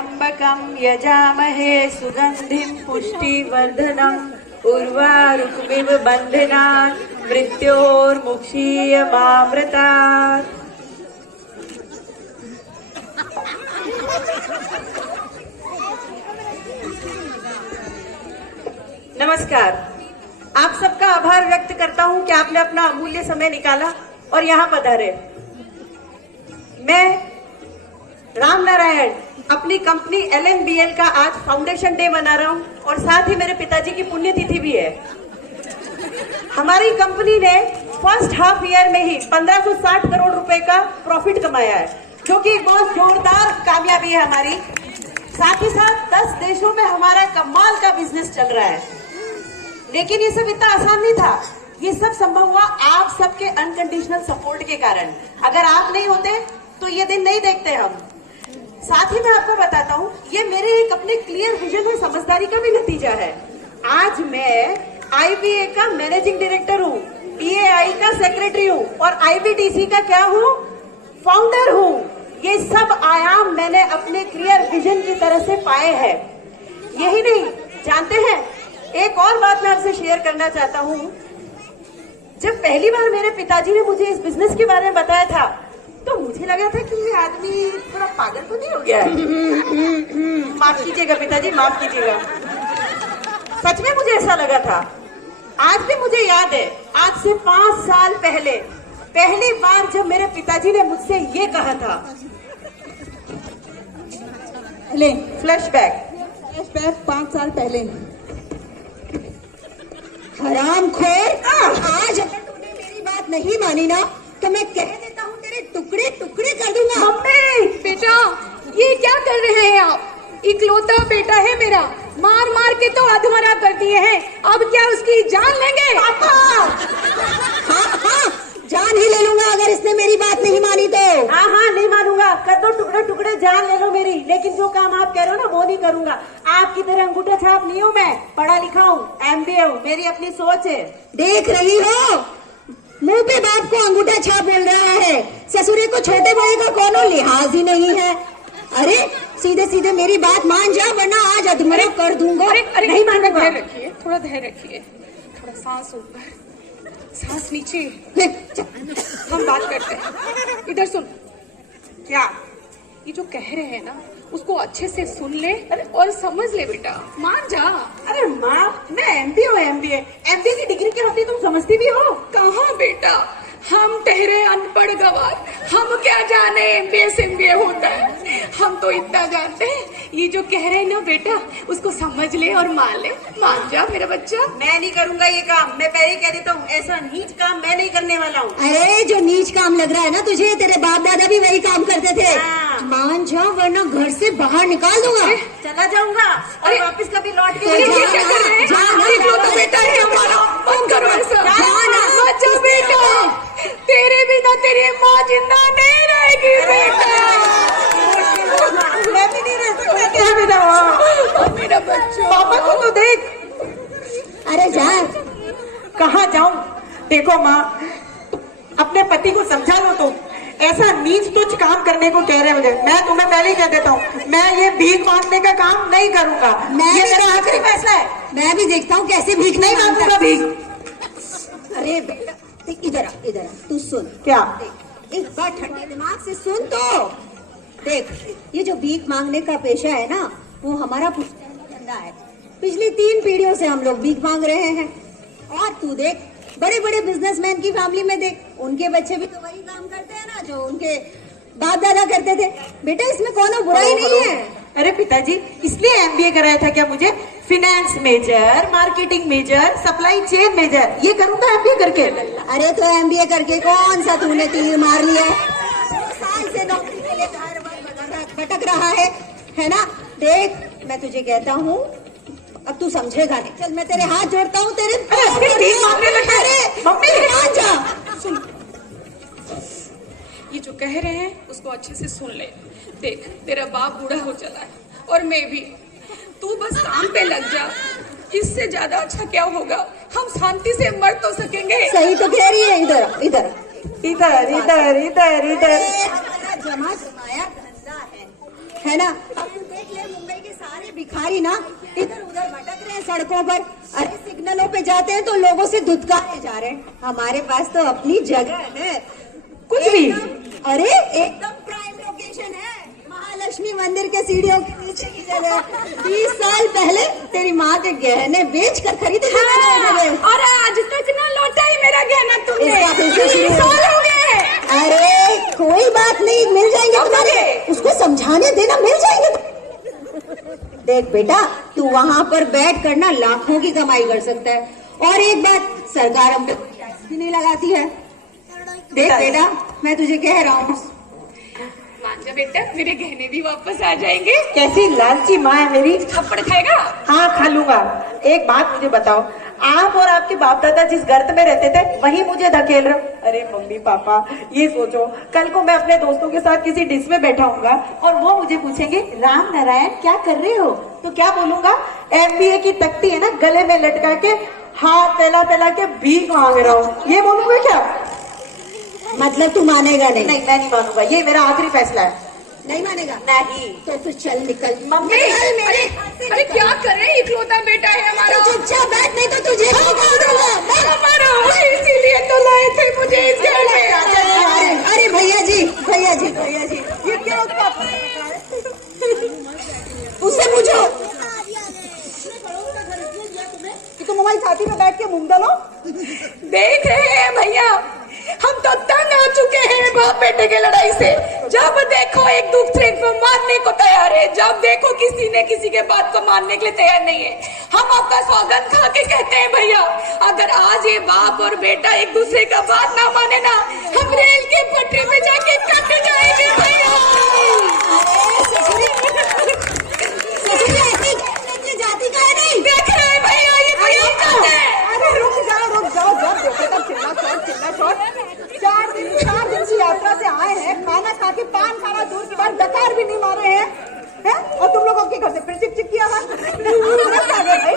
त्र्यंबकं यजामहे सुगंधिं पुष्टिवर्धनम् उर्वारुकमिव बन्धनान् मृत्योर्मुक्षीयमामृतात्। नमस्कार। आप सबका आभार व्यक्त करता हूं कि आपने अपना अमूल्य समय निकाला और यहाँ पधारे। मैं राम नारायण अपनी कंपनी LNBL का आज फाउंडेशन डे मना रहा हूँ और साथ ही मेरे पिताजी की पुण्यतिथि भी है। हमारी कंपनी ने फर्स्ट हाफ ईयर में ही 1560 करोड़ रुपए का प्रॉफिट कमाया है, जो कि बहुत जोरदार कामयाबी है हमारी। साथ ही साथ 10 देशों में हमारा कमाल का बिजनेस चल रहा है। लेकिन ये सब इतना आसान नहीं था। ये सब संभव हुआ आप सबके अनकंडीशनल सपोर्ट के कारण। अगर आप नहीं होते तो ये दिन नहीं देखते हम। साथ ही मैं आपको बताता हूँ, ये मेरे एक अपने क्लियर विजन और समझदारी का भी नतीजा है। आज मैं IBA का मैनेजिंग डायरेक्टर हूँ, PAI का सेक्रेटरी हूँ और IBTC का क्या हूँ, फाउंडर हूँ। ये सब आयाम मैंने अपने क्लियर विजन की तरह से पाए हैं। यही नहीं, जानते हैं एक और बात मैं आपसे शेयर करना चाहता हूँ। जब पहली बार मेरे पिताजी ने मुझे इस बिजनेस के बारे में बताया था तो मुझे लगा था कि ये आदमी थोड़ा पागल तो नहीं हो गया है। माफ कीजिएगा पिताजी, माफ कीजिएगा। सच में मुझे ऐसा लगा था। आज भी मुझे याद है, आज से 5 साल पहले पहली बार जब मेरे पिताजी ने मुझसे ये कहा था। ले फ्लैशबैक 5 साल पहले। हरामखोर, आज अगर तूने मेरी बात नहीं मानी ना तो मैं कह देता हूँ तेरे टुकड़े टुकड़े कर दूंगा। मम्मी, बेटा ये क्या कर रहे हैं आप? इकलौता बेटा है मेरा, मार मार के तो अधमरा कर दिए हैं। अब क्या उसकी जान लेंगे? पापा! हाँ, जान ही ले लूंगा अगर इसने मेरी बात नहीं मानी तो। हाँ, नहीं मानूंगा। कर दो टुकड़े टुकड़े, जान ले लो मेरी। लेकिन जो काम आप कह रहे हो ना वो नहीं करूंगा। आपकी तरह अंगूठा छाप नहीं हूँ मैं, पढ़ा लिखा हूँ, MBA हूँ, मेरी अपनी सोच है। देख रही हो, मुंह पे बाप को अंगूठा छाप बोल रहा है। ससुरे को छोटे बड़े का कोनो लिहाज ही नहीं है। अरे सीधे सीधे मेरी बात मान जा, वरना आज अधमरा कर दूंगा। अरे नहीं मानूंगा। धैर्य रखिए, थोड़ा धैर्य रखिए, थोड़ा सांस ऊपर सांस नीचे। हम बात करते हैं। इधर सुन। क्या? ये जो कह रहे हैं ना उसको अच्छे से सुन ले और समझ ले बेटा, मान जा। अरे माँ, मैं MBA हूँ, MBA की डिग्री के होती तुम समझती भी हो? कहाँ बेटा, हम ठहरे अनपढ़ गवार, हम क्या जाने MBA से MBA होता है। हम तो इतना जानते हैं, ये जो कह रहे हैं ना बेटा उसको समझ ले और मान ले। मान जा मेरा बच्चा। मैं नहीं करूंगा ये काम। मैं पहले कह देता हूँ, ऐसा नीच काम मैं नहीं करने वाला हूँ। अरे जो नीच काम लग रहा है ना तुझे, तेरे बाप दादा भी वही काम करते थे। हाँ। मान जा वरना घर से बाहर निकाल दूंगा। चला जाऊंगा और वापस कभी लौट के अरे ये क्या कर रहे हैं? इकलौता बेटा है हमारा, मत करो ऐसा। बच्चा बेटा, तेरे बिना तेरी माँ जिंदा नहीं रहेगी बेटा। मैं भी नहीं रह सकता तेरे बिना। मेरा बच्चा, पापा को तो देख। अरे जा। कहाँ जाऊं? देखो माँ, अपने पति को समझा लो तुम। ऐसा नीच तुच्छ काम करने को कह रहे मुझे। मैं तुम्हें पहले ही कह देता हूँ, मैं ये भीख मांगने का काम नहीं करूंगा। ये मेरा आखिरी फैसला है। मैं भी देखता हूँ कैसे भीख नहीं मांगूंगा भीख। अरे बेटा इधर आ, तू सुन। क्या? एक बार ठंडे दिमाग से सुन तो। देख, ये जो भीख मांगने का पेशा है ना, वो हमारा पुश्तैनी धंधा है। पिछली 3 पीढ़ियों से हम लोग भीख मांग रहे हैं। और तू देख, बड़े बड़े बिजनेसमैन की फैमिली में देख, उनके बच्चे भी तो वही काम करते हैं ना जो उनके बाप दादा करते थे। बेटा इसमें कोनो बुराई नहीं है। अरे पिताजी, इसलिए MBA कराया था क्या मुझे? Finance major, marketing major, supply chain major, ये करूंगा MBA करके। अरे तो MBA करके कौन सा तूने तीर मार लिया? 2 साल से नौकरी के लिए भटक रहा है ना? देख, मैं तुझे कहता हूँ, अब तू समझेगा नहीं। चल मैं तेरे हाथ जोड़ता हूँ, तेरे मम्मी मान जा। सुन, ये जो कह रहे हैं उसको अच्छे से सुन ले। देख, तेरा बाप बूढ़ा हो चला है और मैं भी। तू बस काम पे लग जा, इससे ज्यादा अच्छा क्या होगा? हम शांति से मर तो सकेंगे। सही तो कह रही है। इधर इधर इधर इधर इधर इधर जमा जमाया धंधा है ना? अब तू देख ले भिखारी ना इधर उधर भटक रहे हैं सड़कों पर। अरे सिग्नलों पे जाते हैं तो लोगों से धुतकारे जा रहे हैं। हमारे पास तो अपनी जगह है कुछ भी। अरे एकदम प्राइम लोकेशन है, महालक्ष्मी मंदिर के सीढ़ियों के नीचे की जगह। 20 साल पहले तेरी माँ के गहने बेच कर खरीदे थे मैंने ये जगह। और आज तक ना लौटा ही मेरा गहना तुमने। इसका फिर से शुरू 20 साल हो गए। अरे कोई बात नहीं, मिल जाएंगे तुम्हारे। उसको समझाने देना, मिल जाएंगे। देख बेटा, तू वहाँ पर बैठ कर ना लाखों की कमाई कर सकता है। और एक बात, सरकार हम पे टैक्स भी नहीं लगाती है। देख बेटा, मैं तुझे कह रहा हूँ, मान जा बेटा, मेरे गहने भी वापस आ जाएंगे। कैसी लालची माँ है मेरी। थप्पड़ खाएगा? हाँ खा लूंगा। एक बात मुझे बताओ, आप और आपके बाप दादा जिस गर्त में रहते थे वही मुझे धकेल रहे हो। अरे मम्मी पापा, ये सोचो कल को मैं अपने दोस्तों के साथ किसी डिश में बैठा हूँगा और वो मुझे पूछेंगे राम नारायण क्या कर रहे हो, तो क्या बोलूंगा? MBA की तख्ती है ना गले में लटका के हाथ फैला फैला के भीख मांग रहा हूँ, ये बोलूंगा क्या? मतलब तू मानेगा नहीं? नहीं, मैं नहीं मानूंगा, ये मेरा आखिरी फैसला है। नहीं मानेगा? नहीं। तो फिर चल निकल। मम्मी, निकल मेरे अरे क्या कर रहे हैं? इकलौता बेटा है हमारा। तो चुपचाप बैठ, नहीं तो तुझे निकाल दूंगा। हमारा इसीलिए तो लाए थे मुझे इस घर में। अरे भैया जी, भैया जी, भैया जी, ये क्या उसका उससे पूछो कि तुम हमारी छाती पे बैठ के मूंग डालो। देख रहे हैं भैया, हम तो तंग आ चुके हैं बाप बेटे के लड़ाई से। जब देखो एक दूसरे को मारने को तैयार है, जब देखो किसी ने किसी के बात को मानने के लिए तैयार नहीं है। हम आपका सौगंध खा के कहते हैं भैया, अगर आज ये बाप और बेटा एक दूसरे का बात ना माने ना, हम रेल के पटरी पे जाके कट जाएंगे भैया। जाती का है नहीं? देख रहे हैं भैया, ये तो यही चाहते हैं। अरे रुक जाओ, जब देखो तब चिल्ला छोड़। 4 दिन की यात्रा से आए हैं, खाना खा के पान खाना दूर की बात, डकार भी नहीं मारे हैं, हैं? और तुम लोगों के घर से फिर चिक किया है। भाई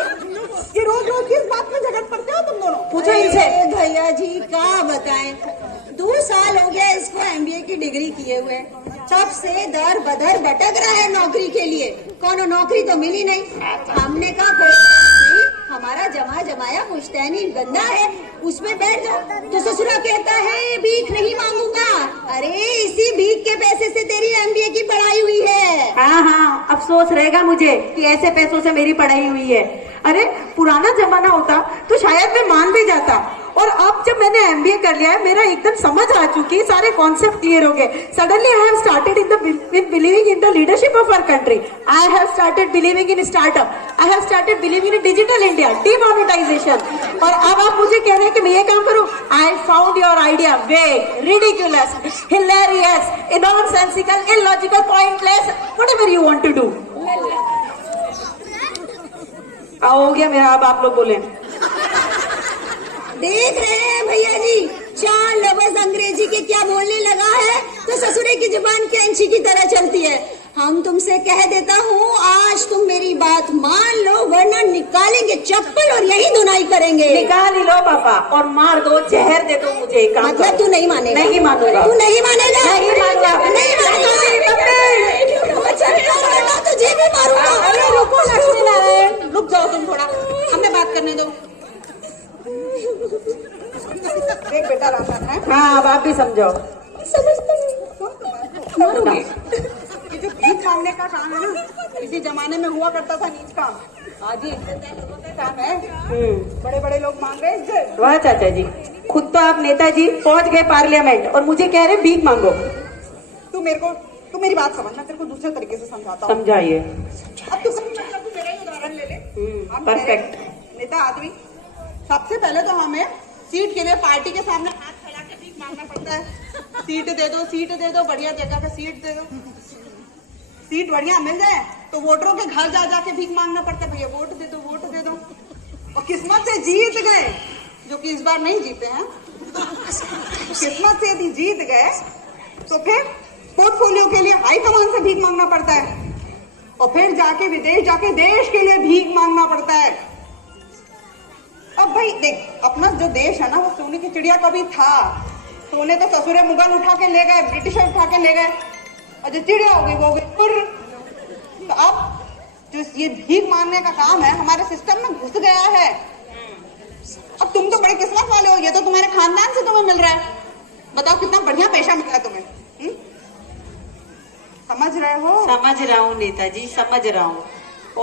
ये रोज किस बात में झगड़ पड़ते हो तुम दोनों? पूछो इनसे। भैया जी क्या बताएं, 2 साल हो गया इसको MBA की डिग्री किए हुए, तब से दर बदर भटक रहा है नौकरी के लिए। कोनो नौकरी तो मिली नहीं। हमने कहा कोई हमारा जमा जमाया मुश्तैनी गंदा है, उसमें बैठ जाओ। तो ससुरा कहता है भीख नहीं मांगूंगा। अरे इसी भीख के पैसे से तेरी MBA की पढ़ाई हुई है। हाँ, अफसोस रहेगा मुझे कि ऐसे पैसों से मेरी पढ़ाई हुई है। अरे पुराना जमाना होता तो शायद मैं मान भी जाता, और अब जब मैंने MBA कर लिया है, मेरा एकदम समझ आ चुकी है, सारे कॉन्सेप्ट क्लियर हो गए। Suddenly I have started in believing in the leadership of our country. I have started believing in startup. I have started believing in digital India, demonetization. और अब आप मुझे कह रहे हैं कि मैं ये काम करूं? I found your idea vague, ridiculous, hilarious, nonsensical, illogical, pointless, whatever you want to do. हो गया मेरा, अब आप लोग बोले। देख रहे हैं भैया जी, 4 लफ्ज अंग्रेजी के क्या बोलने लगा है तो ससुरे की जुबान कैंची की तरह चलती है। हम तुमसे कह देता हूँ, आज तुम मेरी बात मान लो, वरना निकालेंगे चप्पल और यही धुनाई करेंगे। निकाल ही लो पापा और मार दो, जहर दे दो मुझे। काम मतलब तू नहीं मानेगा? नहीं मानूंगा। तू नहीं मानेगा? नहीं मानूंगा। नहीं मानेगा? तुझे भी मारूंगा। अरे रुको लक्ष्मी नारायण, रुक जाओ तुम थोड़ा, हमें बात करने दो। देख बेटा राशन है। हाँ, अब आप भी समझो। समझते नहीं। ये जो भीख मांगने का काम है ना, इसी जमाने में हुआ करता था नीच काम। आज ये लोगों का काम है, बड़े बड़े लोग मांग रहे हैं इससे। वाह चाचा जी, खुद तो आप नेताजी पहुंच गए पार्लियामेंट और मुझे कह रहे भीख मांगो। तू मेरी बात समझ, मैं तेरे को दूसरे तरीके से समझाता हूँ। समझाइए। अब तू समझ, तू मेरा ही उदाहरण ले ले। हम परफेक्ट। नेता आदमी, सबसे पहले तो हमें सीट के लिए पार्टी के सामने हाथ फैला के भीख मांगना पड़ता है। सीट दे दो, बढ़िया जगह पे सीट दे दो। सीट बढ़िया मिल जाए तो वोटरों के घर जा जाके भीख मांगना पड़ता है, भैया वोट दे दो। और किस्मत से जीत गए, जो कि इस बार नहीं जीते हैं, किस्मत से यदि जीत गए तो फिर पोर्टफोलियो के लिए हाई कमान से भीख मांगना पड़ता है, और फिर जाके विदेश जाके देश के लिए भीख मांगना पड़ता है। अब भाई देख, अपना जो देश है ना, वो सोने की चिड़िया कभी था। सोने तो ससुरे मुगल उठा के ले गए, ब्रिटिशर उठा के ले गए, और जो चिड़िया हो गई वो हो गई। तो अब जो ये भीख मांगने का काम है हमारे सिस्टम में घुस गया है। अब तुम तो बड़े किस्मत वाले हो, ये तो तुम्हारे खानदान से तुम्हें मिल रहा है। बताओ कितना बढ़िया पेशा मिला है तुम्हें। समझ रहे हो? समझ रहा हूँ नेताजी, समझ रहा हूँ।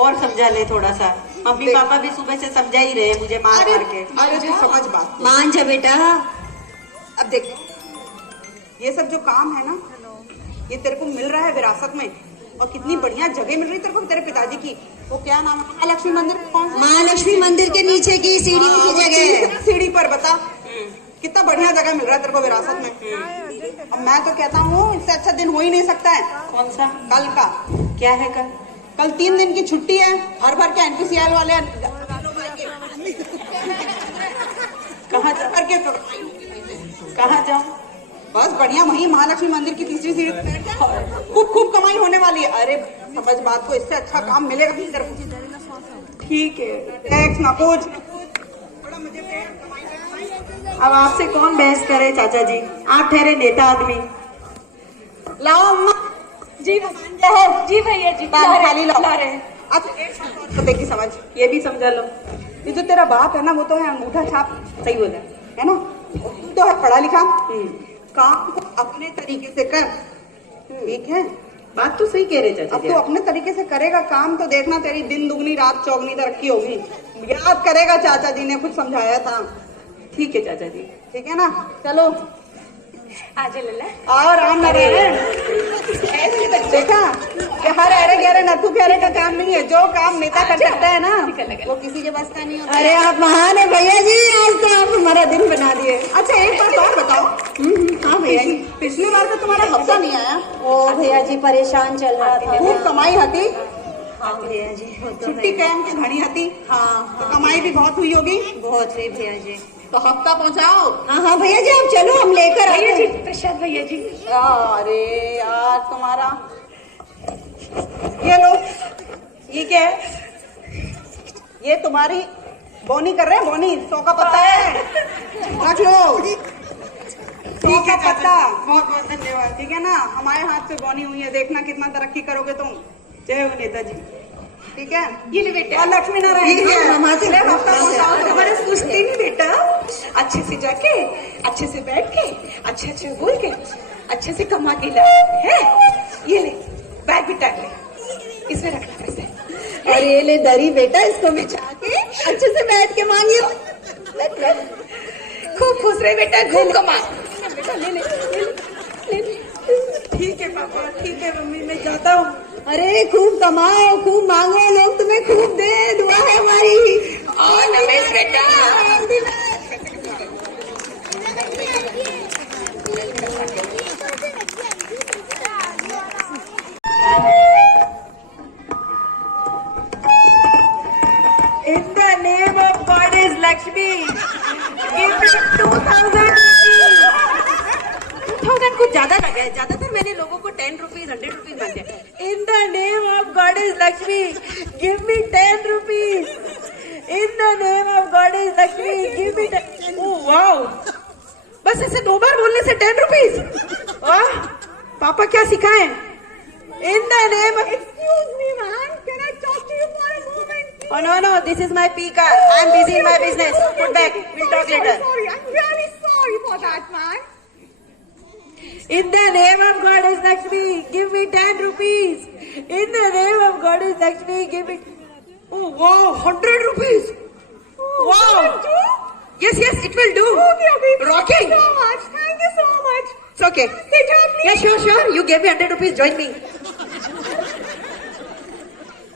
और समझा ले थोड़ा सा। मम्मी पापा भी सुबह से समझा ही रहे मुझे मार मार के। अरे तू समझ बात। मान जा बेटा। अब देख, ये सब जो काम है ना, ये तेरे को मिल रहा है विरासत में। और कितनी बढ़िया जगह मिल रही तेरे को तेरे पिताजी की। वो क्या नाम है? महालक्ष्मी मंदिर। कौन सा? महालक्ष्मी मंदिर के नीचे की सीढ़ी की जगह है। सीढ़ी पर बता कितना बढ़िया जगह मिल रहा है तेरे को विरासत में। अब मैं तो कहता हूँ इससे अच्छा दिन हो ही नहीं सकता है। कौन सा? कल का। क्या है कल? कल 3 दिन की छुट्टी है। भर भर के NPCL वाले कहाँ जा? भर के कहाँ जाऊँ? बस बढ़िया वहीं महालक्ष्मी मंदिर की तीसरी सीढ़ी पे बैठ जा। खूब कमाई होने वाली है। अरे समझ बात को, इससे अच्छा काम मिलेगा नहीं तेरे को। ठीक है। टैक्स ना कुछ बड़ा मजे से कमाई। अब आपसे कौन बहस करे चाचा जी, आप ठहरे नेता आदमी। लाओ अम्मा जी जी भैया जी खाली लाओ। ला रहे हैं। अच्छा एक बात और देखी समझ, ये भी समझा लो। ये जो तेरा बाप है ना वो तो है अंगूठा छाप। सही बोला है ना? तू तो है पढ़ा लिखा। काम को अपने तरीके से कर। ठीक है? बात तो सही कह रहे चाचा अब जी। तू अपने तरीके से करेगा काम तो देखना तेरी दिन दुगनी रात चौगनी तरक्की होगी। याद करेगा चाचा जी ने कुछ समझाया था। ठीक है चाचा जी। ठीक है ना? चलो आज लल्ला और राम नारायण। देखा कि हर अरे गहरे नथु गहरे का काम नहीं है। जो काम नेता कर सकता है ना वो किसी के बस का नहीं होता। अरे आप महान है भैया जी, आज तो आप हमारा दिन बना दिए। अच्छा एक बात और बताओ। हाँ भैया जी। पिछली बार तो तुम्हारा हफ्ता नहीं आया। ओ भैया जी परेशान चल रहा था। खूब कमाई हती। हाँ भैया जी, वो तो छुट्टी है। कैम की घड़ी हती। हाँ तो कमाई भी बहुत हुई होगी। बहुत हुई भैया जी। तो हफ्ता पहुँचाओ। हाँ भैया जी, आप चलो हम लेकर आते भैया जी हैं। प्रसाद भैया जी। अरे यार तुम्हारा ये लो। ये क्या है? ये तुम्हारी बोनी कर रहे हैं। बोनी 100 का पत्ता है। रख लो। 100 का पत्ता। बहुत बहुत धन्यवाद। ठीक है ना? हमारे हाथ से बोनी हुई है। देखना कितना तरक्की करोगे तुम। जय हो नेताजी। ठीक है? ये ले बेटा। और लक्ष्मी नारायण हम आते हैं। हफ्ता पहुँचाओ। हमारा सुस्ती नहीं बेटा, अच्छे से जाके अच्छे से बैठ के अच्छे अच्छे बोल के अच्छे से कमा के ला है। ये ले बैग भी टांग ले, इसमें रखना पैसे। और ये ले दरी बेटा, इसको बिछा के अच्छे से बैठ के मांगियो। खूब खुश रहे बेटा, खूब कमा। बेटा ले ले, ले ले, ले ले। ठीक है पापा, ठीक है मम्मी, मैं जाता हूँ। अरे खूब कमाओ, खूब मांगो, लोग तुम्हें खूब दे। दुआ है हमारी। और रमेश बेटा In the name of Goddess Lakshmi, give me 2000 rupees. 2000 कुछ ज्यादा लगा है। ज्यादातर मैंने लोगों को 10 रुपीज 100 रुपीज मांगे। In the name of Goddess Lakshmi, give me 10 rupees. In the name of Goddess Lakshmi, give me 10. Oh wow! बस ऐसे 2 बार बोलने से 10 रुपीज। वाह! पापा क्या सिखाए? In the name of... Excuse me, man. Can I talk to you for a moment? Oh no, this is my P car. I'm busy in my business. Put back. We'll talk later. Sorry, I'm really sorry for that, man. In the name of Goddess Lakshmi, give me 10 rupees. In the name of Goddess Lakshmi, give me... Oh wow, 100 rupees. Wow. Yes, it will do. Okay. Rocking. Thank you so much. It's okay. Sit down, please. Yeah, sure. You gave me 100 rupees. Join me.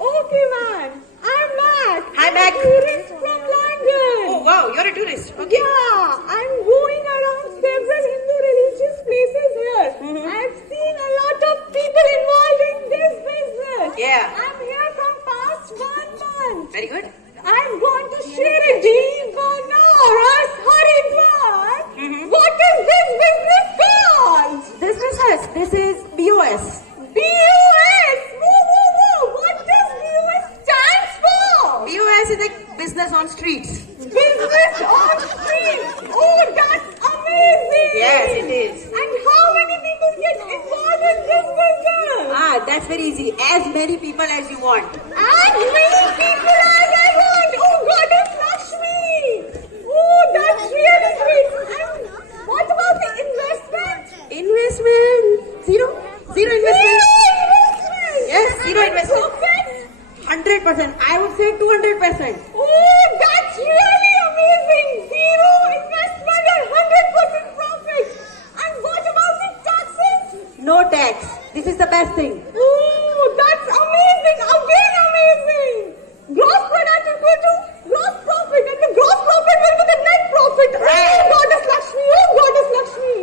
Okay, man. I'm Mac. Hi, Mac. Tourist from London. Oh wow, you're a tourist. Okay. Yeah, I'm going around several Hindu religious places here. I've seen a lot of people involved in this business. Yeah. I'm here from past 1 month. Very good. I'm going to Shirdi, Banaras, Haridwar. What is this business called? This business, this is BOS. BOS. Woo. What does BOS stand for? BOS is like business on streets. Business on street. Oh, that's amazing. Yes, it is. And how many people get involved in this business? That's that's very easy. As many people as you want. As many people as I want. Oh, Goddess Lakshmi. Oh, that's really sweet. And what about the investment? Investment. Zero investment. Investment. Yes, zero investment. Profit? 100%. I would say 200%. Oh, that's really amazing. Zero investment and 100% profit. And what about the taxes? No tax. This is the best thing. Oh, that's amazing. Again amazing. Gross product equal to gross profit, and the gross profit will be the net profit. Right. Oh, Goddess Lakshmi. Oh, Goddess Lakshmi.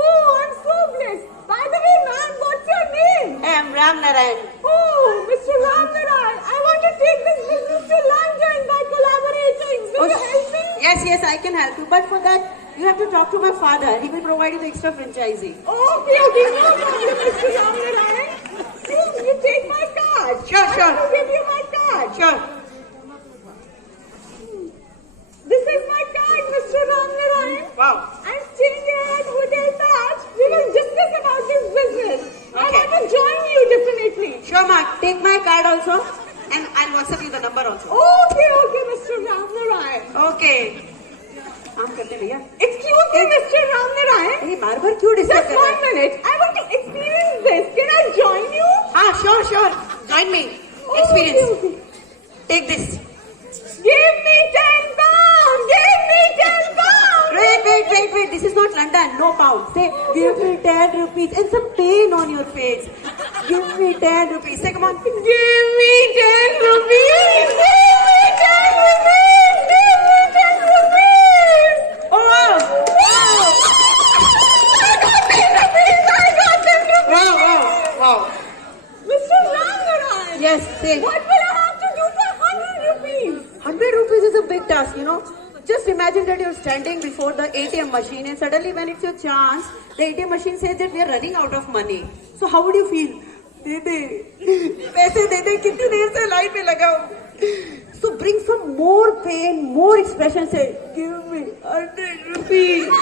Oh, I'm so blessed. By the way, ma'am, what's your name? I am Ram Narayan. Oh, Mr. Ram Narayan, I want to take this business to London by collaborating. Will you help me? Yes, I can help you. But for that, you have to talk to my father. He will provide you the extra franchisee. Okay, no problem, Mr. Ram Narayan. You take my card. Sure. I will give you my card. Sure. This is my card, Mr. Ram Narayan. Wow. I'm staying here at Hotel Taj. We will discuss about this business. I Okay. want to join you definitely. Sure, Mark. Take my card also. And I'll WhatsApp you the number also. Okay, Mr. Ram Narayan. Okay. काम करते भैया. Excuse me, Mr. Ram Narayan. ये बार क्यों disturb Just कर रहे 1 minute. I want to experience this. Can I join you? हाँ, sure. Join me. Experience. Okay. Take this. Give me 10 pounds. Give me 10 pounds. Wait. This is not London. No pound. Say, give me 10 rupees and some pain on your face. Give me 10 rupees. Say, come on. Give me 10 rupees. Give me 10 rupees. Give me 10 rupees. Oh, wow. I got 10 rupees. Wow. Mr. Ram Narayan. Yes, say. What will I have to do for 100 rupees? 100 rupees is a big task, you know. Just imagine that you're standing before the ATM machine and suddenly when it's your chance, the ATM machine says that we are running out of money. So how would you feel? दे पैसे दे दे कितनी देर से line में लगा हूँ. So bring some more pain, more expression. Say, give me 100 rupees.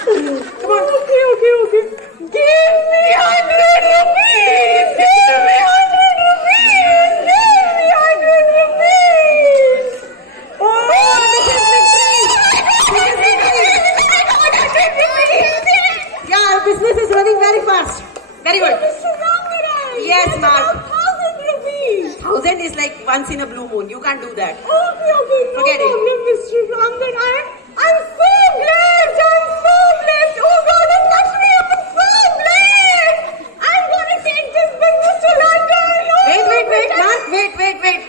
Come on. Okay. Give me 100 rupees. Give me 100 rupees. Give me 100 rupees. Oh, this is victory. Yeah, our business is running very fast. Very good. Mr. Ram Narayan. Yes, what ma'am. about 1,000 rupees? 1,000 is like once in a blue moon. You can't do that. Okay. No Forget it. problem, Mr. Ram Narayan. I'm so blessed. Oh, Goddess Lakshmi, I'm so blessed. I'm going to take this business to London. Wait, Mark. Wait.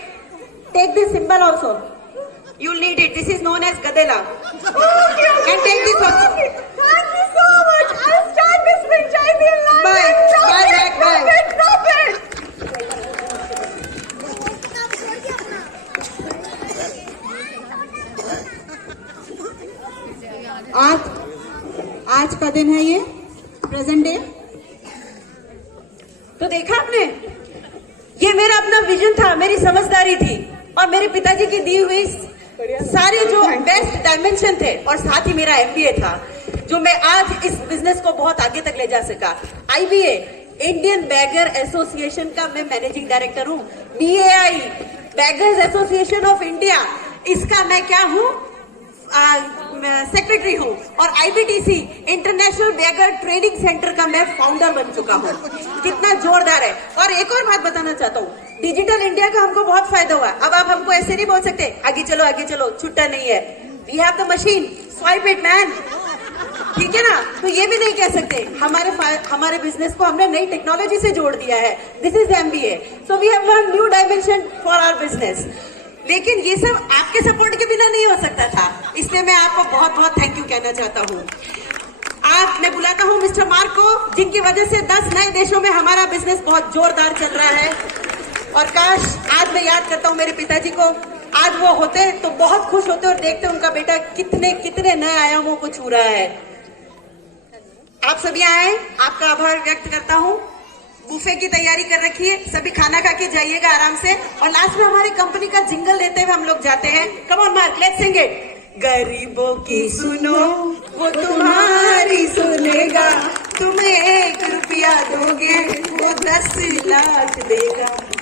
Take this symbol also. You'll need it. This is known as Gadela. Okay. And take this also. Thank you so much. I'll start this franchise in London. Bye. Profit. आज का दिन है ये present day. तो देखा आपने, ये मेरा अपना विजन था, मेरी समझदारी थी और मेरे पिताजी की दी हुई सारे जो बेस्ट डायमेंशन थे और साथ ही मेरा MBA था जो मैं आज इस बिजनेस को बहुत आगे तक ले जा सका. IBA इंडियन बैगर एसोसिएशन का मैं मैनेजिंग डायरेक्टर हूँ. BAI baggers association of India, इसका मैं क्या हूँ, सेक्रेटरी हूँ. और IBTC international bagger training centre का मैं फाउंडर बन चुका हूँ. कितना जोरदार है. और एक और बात बताना चाहता हूँ, डिजिटल इंडिया का हमको बहुत फायदा हुआ. अब आप हमको ऐसे नहीं बोल सकते आगे चलो, छुट्टा नहीं है. We have the machine, swipe it man. ठीक है ना. तो ये भी नहीं कह सकते हमारे बिजनेस को हमने नई टेक्नोलॉजी से जोड़ दिया है. This is MBA. So we have learn new dimension for our business. लेकिन ये सब आपके सपोर्ट के बिना नहीं हो सकता था. इसलिए मैं आपको बहुत बहुत थैंक यू कहना चाहता हूँ. आज मैं बुलाता हूँ मिस्टर मार्क को, जिनकी वजह से 10 नए देशों में हमारा बिजनेस बहुत जोरदार चल रहा है. और काश आज मैं याद करता हूँ मेरे पिताजी को, आज वो होते तो बहुत खुश होते और देखते उनका बेटा कितने नए आयामों को छू रहा है. आप सभी आए, आपका आभार व्यक्त करता हूँ. बुफे की तैयारी कर रखी है, सभी खाना खा के जाइएगा आराम से. और लास्ट में हमारी कंपनी का जिंगल लेते हुए हम लोग जाते हैं. Come on mark, let's sing it. गरीबों की सुनो वो तुम्हारी सुनेगा, तुम्हें 1 रुपया दोगे 10 लाख देगा।